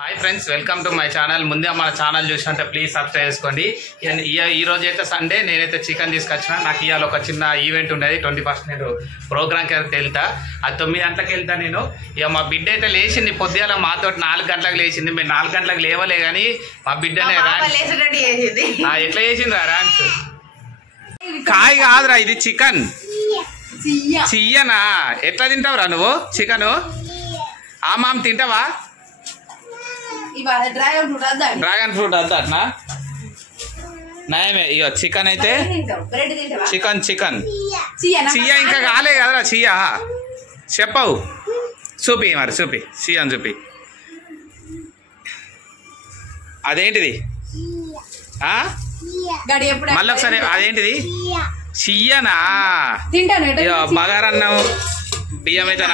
Hi friends, welcome to my channel. ముందే మన channel చూసినట్టే ప్లీజ్ సబ్స్క్రైబ్ చేసుకోండి. ఈ రోజు అయితే సండే, నేనైతే చికెన్ తీసుకొచ్చిన. నాకు ఇవాళ ఒక చిన్న ఈవెంట్ ఉండేది. 21st నేను ప్రోగ్రామ్కి వెళ్తా. అది 9 గంటలకు వెళ్తా నేను. ఇక మా బిడ్డ అయితే లేచింది పొద్దుగాల, మాతో 4 గంటలకు లేచింది. మేము 4 గంటలకు లేవలే కానీ మా బిడ్డనే ఎట్లా చేసింది ర్యాన్స్. కాయ కాదురా, ఇది చికెన్. చియ్యనా? ఎట్లా తింటావురా నువ్వు చికెను? ఆ మామ తింటావా? డ్రాగన్ ఫ్రూట్ అద్దట్నా? నయమే. ఇక చికెన్ అయితే చికెన్ చియ్య ఇంకా కాలే కదరా. చియ్య చెప్పవు. చూపి మరి, చూపి చియ్యని చూపి. అదేంటిది? మళ్ళీ ఒకసారి అదేంటిది? చియ్యనా? బగారన్నం బియ్యం అయితే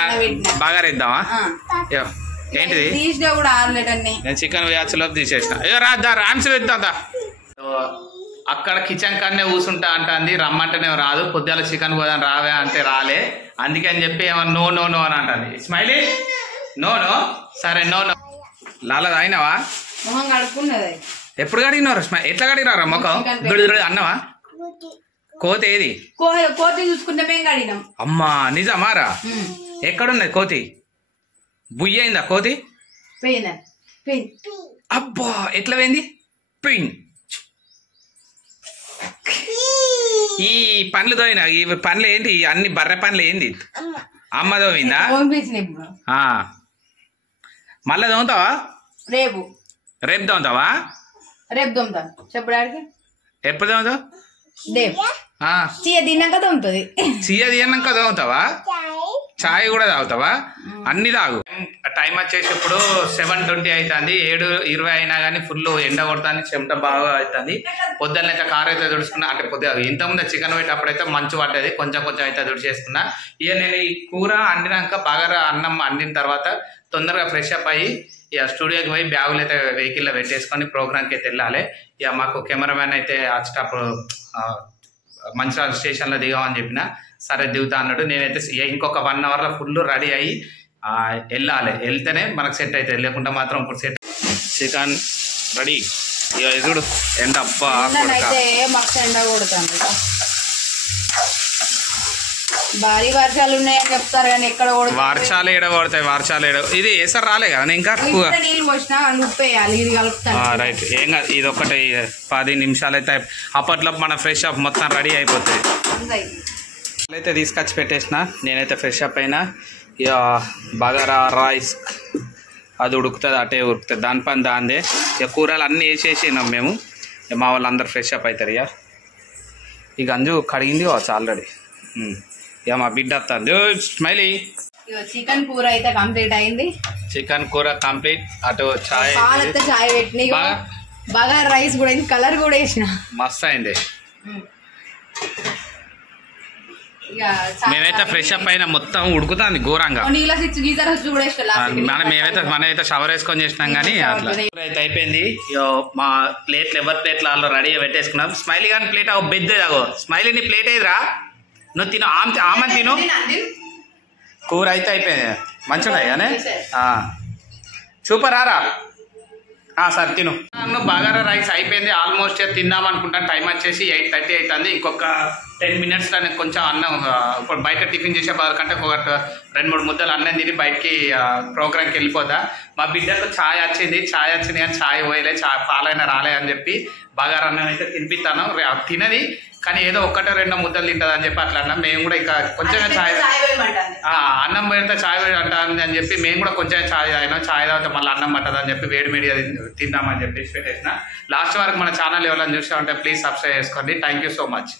బగారేద్దామా? ఏంటిది? నేను చికెన్ వేయచ్చులోకి తీసేసిన. అయ్యో రాద్దా, రామ్స్ వేద్దా. అక్కడ కిచెన్ కాడనే కూర్చుంటా అంటుంది. రమ్మంటేనే రాదు. పొద్దుల చికెన్ పోదాం రావే అంటే రాలే. అందుకే అని చెప్పి ఏమన్నా నో నో నో అని అంటుంది. Smiley no no. సరే నో నో. లాలా తాగినావా? ఎప్పుడు కడిగినారు? ఎట్లా కడిగినారా ముఖం? అన్నవా? కోతి ఏది? కోతి చూసుకుంటే అమ్మా నిజమారా? ఎక్కడున్నది కోతి? బుయ్య అయిందా కోతి? అబ్బా ఎట్లా పోయింది? పిన్. ఈ పండ్లు తోయినా? ఈ పండ్లు ఏంటి? అన్ని బర్రె పండ్లు ఏంది? అమ్మ తోమిందా? మళ్ళా తోముతావా? రేపు తోముతావా? రేపు తోముతా. చెప్పడానికి ఎప్పుడు తోముతావు? చీయ తిన్నాక తోముతుంది. చీయ తిన్నాక తోముతావా? చాయ్ కూడా తాగుతావా? అన్ని తాగు. టైం వచ్చేసి ఇప్పుడు 7:20 అవుతుంది. 7:20 అయినా కానీ ఫుల్ ఎండ కొడుతుంది, చెమట బాగా అవుతుంది. పొద్దున్నైతే కారు అయితే తుడుచుకున్నా. అంటే పొద్దుగా ఇంతకుముందు చికెన్ పెట్టేటప్పుడైతే మంచు పట్టేది, కొంచెం కొంచెం అయితే తుడిచేసుకున్నా. ఇక నేను ఈ కూర వండినాక బాగా అన్నం వండిన తర్వాత తొందరగా ఫ్రెష్ అప్ అయ్యి ఇక స్టూడియోకి పోయి బ్యాగులు అయితే వెహికల్లో పెట్టేసుకొని ప్రోగ్రామ్కి అయితే వెళ్ళాలి. ఇక మాకు కెమెరామ్యాన్ అయితే వచ్చేటప్పుడు మంచిర్యాల స్టేషన్లో దిగామని చెప్పిన. సరే దిగుతా అన్నాడు. నేనైతే ఇంకొక 1 అవర్లో ఫుల్ రెడీ అయ్యి వెళ్ళాలి. వెళ్తేనే మనకు సెట్ అవుతుంది, లేకుండా మాత్రం ఇప్పుడు సెట్. Chicken ready. ఇక ఎదుడు ఎండ అబ్బా ఎండ కొడుతుంది. భారీ వర్షాలు ఉన్నాయని చెప్తారు కానీ ఎక్కడ వర్షాలు ఏడ కొడతాయి? వర్షాలు ఏడ. ఇది ఏసారి రాలే కదా ఇంకా. నీళ్ళు పోసినా ఉప్పేయాలి, ఇది కలుపుతాను. రైట్. ఏం కాదు, ఇది ఒకటి 10 నిమిషాలు అయితే అప్పట్లో మన ఫ్రెష్ అప్ మొత్తం రెడీ అయిపోతుంది. అయితే తీసుకొచ్చి పెట్టేసిన. నేనైతే ఫ్రెష్ అప్ అయినా. ఇక బగారా రైస్ అది ఉడుకుతుంది, అటే ఉడుకుతుంది, దానిపైన దాందే. ఇక కూరలు అన్నీ వేసేసినాం మేము. మా వాళ్ళు అందరు ఫ్రెష్ అప్ అవుతారు. ఇక అంజు కడిగింది కావచ్చు ఆల్రెడీ. ఇక మా బిడ్డ వస్తుంది. స్మైలీ. చికెన్ కూర అయితే కంప్లీట్ అయింది. చికెన్ కూర కంప్లీట్. అటు చాయ్ పెట్టిన, బాగా రైస్ కూడా అయింది, కలర్ కూడా వేసిన. మస్తు అయింది. మేమైతే ఫ్రెష్ అప్ అయినా, మొత్తం ఉడుకుతుంది ఘోరంగా. మనమైతే షవర్ వేసుకొని చేసినాం కానీ అట్లా అయితే అయిపోయింది. మా ప్లేట్లు ఎవరి ప్లేట్లు వాళ్ళు రెడీగా పెట్టేసుకున్నాం. స్మైలీ కానీ ప్లేట్ బెద్దే తాగో. స్మైలీ నీ ప్లేట్ ఏదిరా? నువ్వు తిను, ఆమె తిను. కూర అయితే అయిపోయింది. మంచిగా కానీ సూపర్ ఆరా. సరే తిను. బగారా రైస్ అయిపోయింది ఆల్మోస్ట్. తిందాం అనుకుంటాను. టైం వచ్చేసి 8:30 అవుతుంది. ఇంకొక 10 మినిట్స్లో నేను కొంచెం అన్నం ఇప్పుడు బయట టిఫిన్ చేసే కంటే ఒక 2-3 ముద్దలు అన్నం తిని బయటికి ప్రోగ్రామ్కి వెళ్ళిపోతా. మా బిడ్డకు ఛాయ్ వచ్చింది కానీ ఛాయ్ పోయలే, పాలైనా రాలే అని చెప్పి బగారా అన్నం అయితే తినిపిస్తాను. తినది కానీ ఏదో 1-2 ముద్దలు తింటుంది అని చెప్పి అట్లా అన్నా. మేము కూడా ఇక కొంచెమే ఛాయ్ అన్నం పెడితే ఛాయ్ అంటుంది అని చెప్పి మేము కూడా కొంచెం ఛాయ్ తాగినాం. ఛాయ్ తాగితే మళ్ళీ అన్నం పట్టదు అని చెప్పి వేడిగా తిందామని చెప్పేసి పెట్టేసిన. లాస్ట్ వరకు మన ఛానల్ ఎవరైనా చూసా ఉంటే ప్లీజ్ సబ్స్క్రైబ్ చేసుకోండి. Thank you so much.